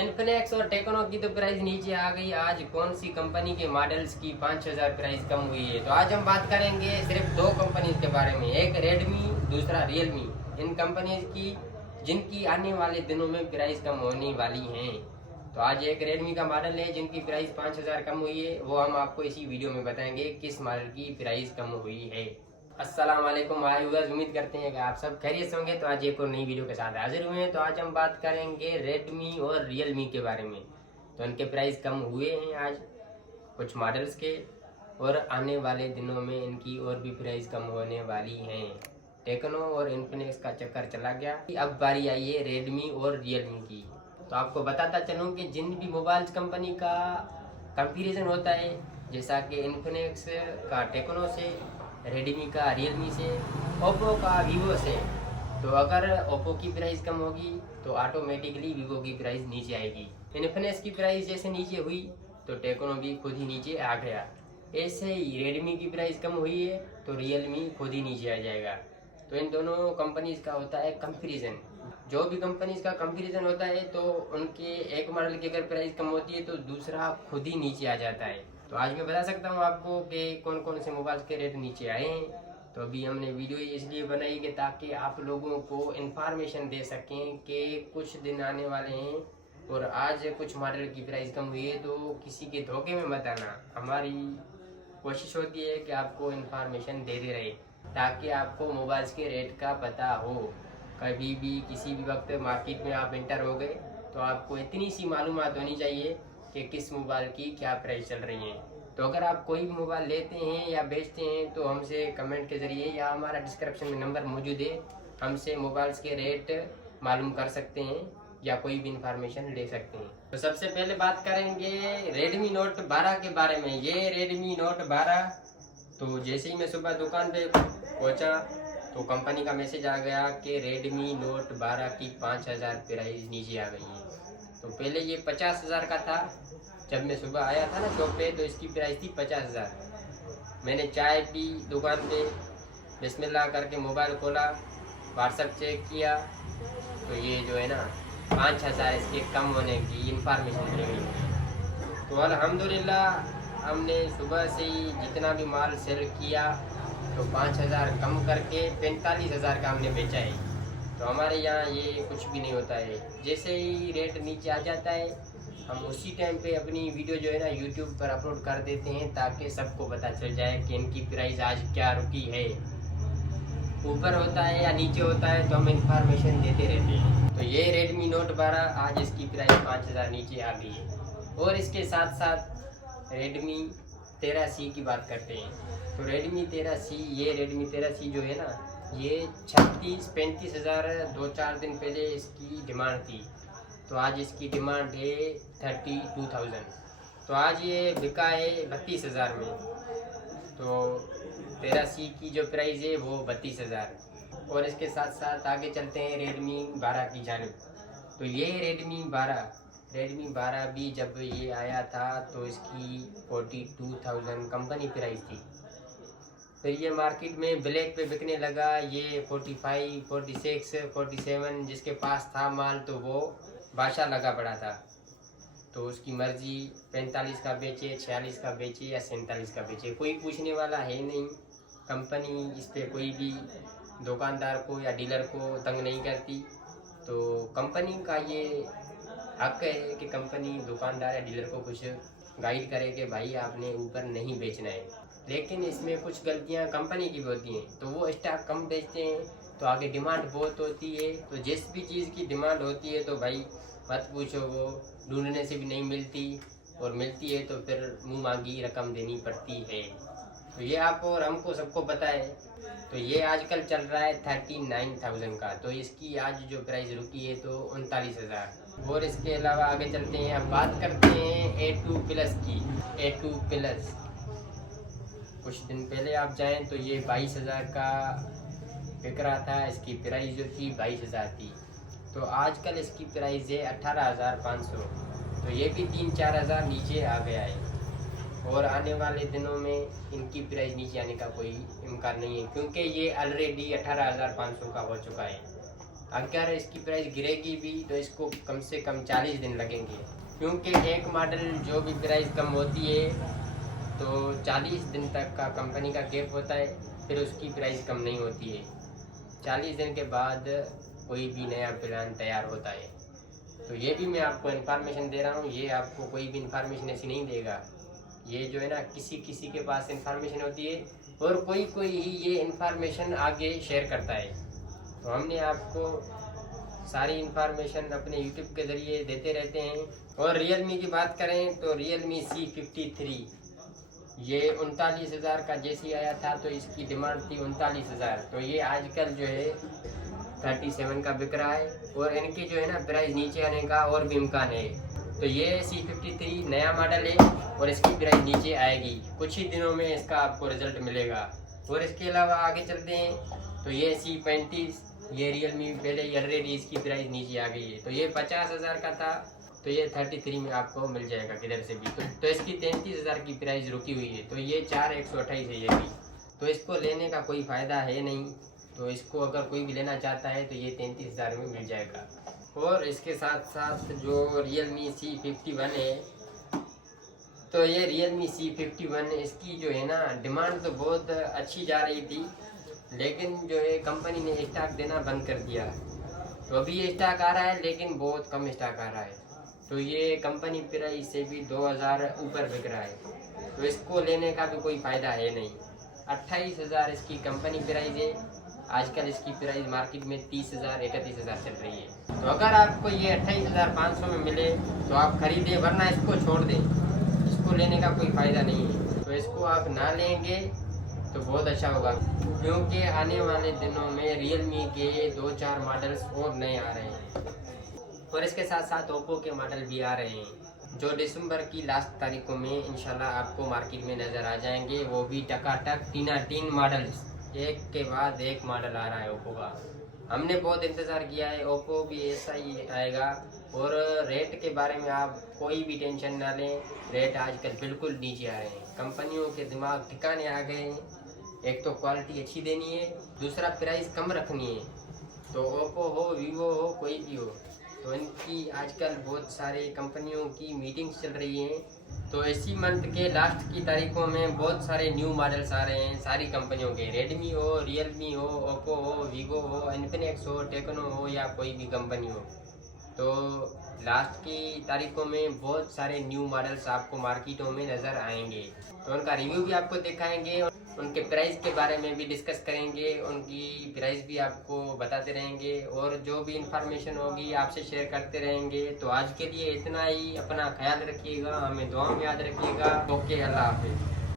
Infinix और techno की तो प्राइस नीचे आ गई। आज कौन सी कंपनी के मॉडल्स की 5,000 प्राइस कम हुई है, तो आज हम बात करेंगे सिर्फ दो कंपनी के बारे में, एक रेडमी दूसरा रियलमी। इन कंपनीज की जिनकी आने वाले दिनों में प्राइस कम होने वाली हैं। तो आज एक रेडमी का मॉडल है जिनकी प्राइस 5,000 कम हुई है, वो हम आपको इसी वीडियो में बताएंगे किस मॉडल की प्राइस कम हुई है। अस्सलाम वालेकुम भाई, उम्मीद करते हैं कि आप सब खैरियत से होंगे। तो आज एक और नई वीडियो के साथ हाजिर हुए हैं। तो आज हम बात करेंगे रेडमी और रियलमी के बारे में। तो इनके प्राइस कम हुए हैं आज कुछ मॉडल्स के, और आने वाले दिनों में इनकी और भी प्राइस कम होने वाली हैं। टेक्नो और इन्फिनिक्स का चक्कर चला गया, अब बारी आई है रेडमी और रियलमी की। तो आपको बताता चलूँ कि जिन भी मोबाइल कंपनी का कंपैरिजन होता है, जैसा कि इन्फिनिक्स का टेक्नो से, रेडमी का रियलमी से, ओप्पो का वीवो से, तो अगर ओप्पो की प्राइस कम होगी तो ऑटोमेटिकली वीवो की प्राइस नीचे आएगी। इन्फिनिक्स की प्राइस जैसे नीचे हुई तो टेक्नो भी खुद ही नीचे आ गया। ऐसे ही रेडमी की प्राइस कम हुई है तो रियलमी खुद ही नीचे आ जाएगा। तो इन दोनों कंपनीज का होता है कंपैरिजन। जो भी कंपनीज का कंपैरिजन होता है तो उनके एक मॉडल की अगर प्राइस कम होती है तो दूसरा खुद ही नीचे आ जाता है। तो आज मैं बता सकता हूँ आपको कि कौन कौन से मोबाइल के रेट नीचे आए हैं। तो अभी हमने वीडियो इसलिए बनाई कि ताकि आप लोगों को इन्फॉर्मेशन दे सकें कि कुछ दिन आने वाले हैं और आज कुछ मॉडल की प्राइस कम हुई है, तो किसी के धोखे में मत आना। हमारी कोशिश होती है कि आपको इन्फॉर्मेशन देते रहे ताकि आपको मोबाइल्स के रेट का पता हो। कभी भी किसी भी वक्त मार्केट में आप एंटर हो गए तो आपको इतनी सी मालूमात होनी चाहिए कि किस मोबाइल की क्या प्राइस चल रही है। तो अगर आप कोई भी मोबाइल लेते हैं या बेचते हैं तो हमसे कमेंट के ज़रिए या हमारा डिस्क्रिप्शन में नंबर मौजूद है, हमसे मोबाइल्स के रेट मालूम कर सकते हैं या कोई भी इंफॉर्मेशन ले सकते हैं। तो सबसे पहले बात करेंगे रेडमी नोट 12 के बारे में। ये रेडमी नोट 12, तो जैसे ही मैं सुबह दुकान पे पहुंचा तो कंपनी का मैसेज आ गया कि रेडमी नोट 12 की 5,000 प्राइस नीचे आ गई है। तो पहले ये 50,000 का था। जब मैं सुबह आया था ना शॉप पे तो इसकी प्राइस थी 50,000। मैंने चाय पी दुकान पे, बिस्मिल्लाह करके मोबाइल खोला, व्हाट्सएप चेक किया तो ये जो है ना 5,000 इसके कम होने की इंफॉर्मेशन मिल गई। तो अल्हम्दुलिल्लाह हमने सुबह से ही जितना भी माल सेल किया तो 5,000 कम करके 45,000 का हमने बेचा है। तो हमारे यहाँ ये कुछ भी नहीं होता है, जैसे ही रेट नीचे आ जाता है हम उसी टाइम पे अपनी वीडियो जो है ना यूट्यूब पर अपलोड कर देते हैं ताकि सबको पता चल जाए कि इनकी प्राइस आज क्या रुकी है। ऊपर होता है या नीचे होता है तो हम इंफॉर्मेशन देते रहते हैं। तो ये रेडमी नोट 12 आज इसकी प्राइस 5,000 नीचे आ गई है। और इसके साथ साथ रेडमी 13C की बात करते हैं। तो रेडमी 13C, ये रेडमी 13C जो है ना, ये 36-35 हज़ार 2-4 दिन पहले इसकी डिमांड थी। तो आज इसकी डिमांड है 32,000। तो आज ये बिका है 32,000 में। तो 13C की जो प्राइस है वो 32,000। और इसके साथ साथ आगे चलते हैं रेडमी 12 की जानिब। तो ये रेडमी 12 भी जब ये आया था तो इसकी 42,000 कंपनी प्राइस थी। फिर ये मार्केट में ब्लैक पे बिकने लगा, ये 45, 46, 47 जिसके पास था माल तो वो बादशाह लगा पड़ा था। तो उसकी मर्जी 45 का बेचे, 46 का बेचे या 47 का बेचे, कोई पूछने वाला है नहीं। कंपनी इस पर कोई भी दुकानदार को या डीलर को तंग नहीं करती। तो कंपनी का ये हक है कि कंपनी दुकानदार या डीलर को कुछ गाइड करे कि भाई आपने ऊपर नहीं बेचना है। लेकिन इसमें कुछ गलतियां कंपनी की भी होती हैं। तो वो स्टॉक कम बेचते हैं तो आगे डिमांड बहुत होती है। तो जिस भी चीज़ की डिमांड होती है तो भाई मत पूछो, वो ढूंढने से भी नहीं मिलती, और मिलती है तो फिर मुँह मांगी रकम देनी पड़ती है। तो ये आपको और हमको सबको पता है। तो ये आजकल चल रहा है 39,000 का। तो इसकी आज जो प्राइस रुकी है तो 39,000। और इसके अलावा आगे चलते हैं, अब बात करते हैं A2 प्लस की। A2 प्लस कुछ दिन पहले आप जाएं तो ये 22,000 का बिक रहा था। इसकी प्राइस जो थी 22,000 थी। तो आजकल इसकी प्राइस है 18,500। तो ये भी 3-4 हज़ार नीचे आ गया है। और आने वाले दिनों में इनकी प्राइस नीचे आने का कोई इम्कान नहीं है, क्योंकि ये ऑलरेडी 18,500 का हो चुका है। अगर इसकी प्राइस गिरेगी भी तो इसको कम से कम 40 दिन लगेंगे, क्योंकि एक मॉडल जो भी प्राइस कम होती है तो 40 दिन तक का कंपनी का गैप होता है, फिर उसकी प्राइस कम नहीं होती है। 40 दिन के बाद कोई भी नया प्लान तैयार होता है। तो ये भी मैं आपको इन्फॉर्मेशन दे रहा हूँ, ये आपको कोई भी इन्फॉर्मेशन ऐसी नहीं देगा। ये जो है ना किसी किसी के पास इन्फॉर्मेशन होती है और कोई कोई ही ये इन्फॉर्मेशन आगे शेयर करता है। तो हमने आपको सारी इन्फॉर्मेशन अपने यूट्यूब के ज़रिए देते रहते हैं। और रियलमी की बात करें तो रियलमी C53 ये 39,000 का जैसी आया था तो इसकी डिमांड थी 39,000, तो ये आजकल जो है 37 का बिक रहा है और इनकी जो है ना प्राइस नीचे आने का और भी इम्कान है। तो ये C53 नया मॉडल है और इसकी प्राइस नीचे आएगी, कुछ ही दिनों में इसका आपको रिजल्ट मिलेगा। और इसके अलावा आगे चलते हैं तो ये C35 ये रियलमी पहले ऑलरेडी इसकी प्राइस नीचे आ गई है। तो ये 50,000 का था तो ये 33 में आपको मिल जाएगा किधर से भी। तो इसकी 33,000 की प्राइस रुकी हुई है, तो ये 4,128 है ये भी। तो इसको लेने का कोई फ़ायदा है नहीं, तो इसको अगर कोई भी लेना चाहता है तो ये 33,000 में मिल जाएगा। और इसके साथ साथ जो रियलमी C51 है तो ये रियलमी C51 इसकी जो है ना डिमांड तो बहुत अच्छी जा रही थी, लेकिन जो है कंपनी ने स्टॉक देना बंद कर दिया। तो अभी ये स्टॉक आ रहा है लेकिन बहुत कम स्टॉक आ रहा है। तो ये कंपनी प्राइस से भी 2,000 ऊपर बिक रहा है, तो इसको लेने का भी कोई फ़ायदा है नहीं। 28,000 इसकी कंपनी प्राइस है, आजकल इसकी प्राइस मार्केट में 30,000 31,000 चल रही है। तो अगर आपको ये 28,500 में मिले तो आप खरीदें, वरना इसको छोड़ दें, इसको लेने का कोई फ़ायदा नहीं है। तो इसको आप ना लेंगे तो बहुत अच्छा होगा, क्योंकि आने वाले दिनों में रियलमी के 2-4 मॉडल्स और नए आ रहे हैं और इसके साथ साथ ओप्पो के मॉडल भी आ रहे हैं जो दिसंबर की लास्ट तारीखों में इंशाल्लाह आपको मार्केट में नज़र आ जाएंगे। वो भी टकाटक 3 मॉडल्स, एक के बाद एक मॉडल आ रहा है ओप्पो का। हमने बहुत इंतज़ार किया है, ओप्पो भी ऐसा ही आएगा। और रेट के बारे में आप कोई भी टेंशन ना लें, रेट आजकल बिल्कुल नीचे आ रहे हैं, कंपनियों के दिमाग ठिकाने आ गए हैं। एक तो क्वालिटी अच्छी देनी है, दूसरा प्राइस कम रखनी है। तो ओप्पो हो, वीवो हो, कोई भी हो, तो इनकी आजकल बहुत सारे कंपनियों की मीटिंग्स चल रही हैं। तो इसी मंथ के लास्ट की तारीखों में बहुत सारे न्यू मॉडल्स आ रहे हैं सारी कंपनियों के, रेडमी हो, रियलमी हो, ओप्पो हो, वीवो हो, इन्फिनिक्स हो, टेक्नो हो या कोई भी कंपनी हो। तो लास्ट की तारीखों में बहुत सारे न्यू मॉडल्स आपको मार्केटों में नज़र आएंगे, तो उनका रिव्यू भी आपको दिखाएंगे, उनके प्राइस के बारे में भी डिस्कस करेंगे, उनकी प्राइस भी आपको बताते रहेंगे और जो भी इंफॉर्मेशन होगी आपसे शेयर करते रहेंगे। तो आज के लिए इतना ही, अपना ख्याल रखिएगा, हमें दुआ में याद रखिएगा। ओके, अल्लाह हाफिज़।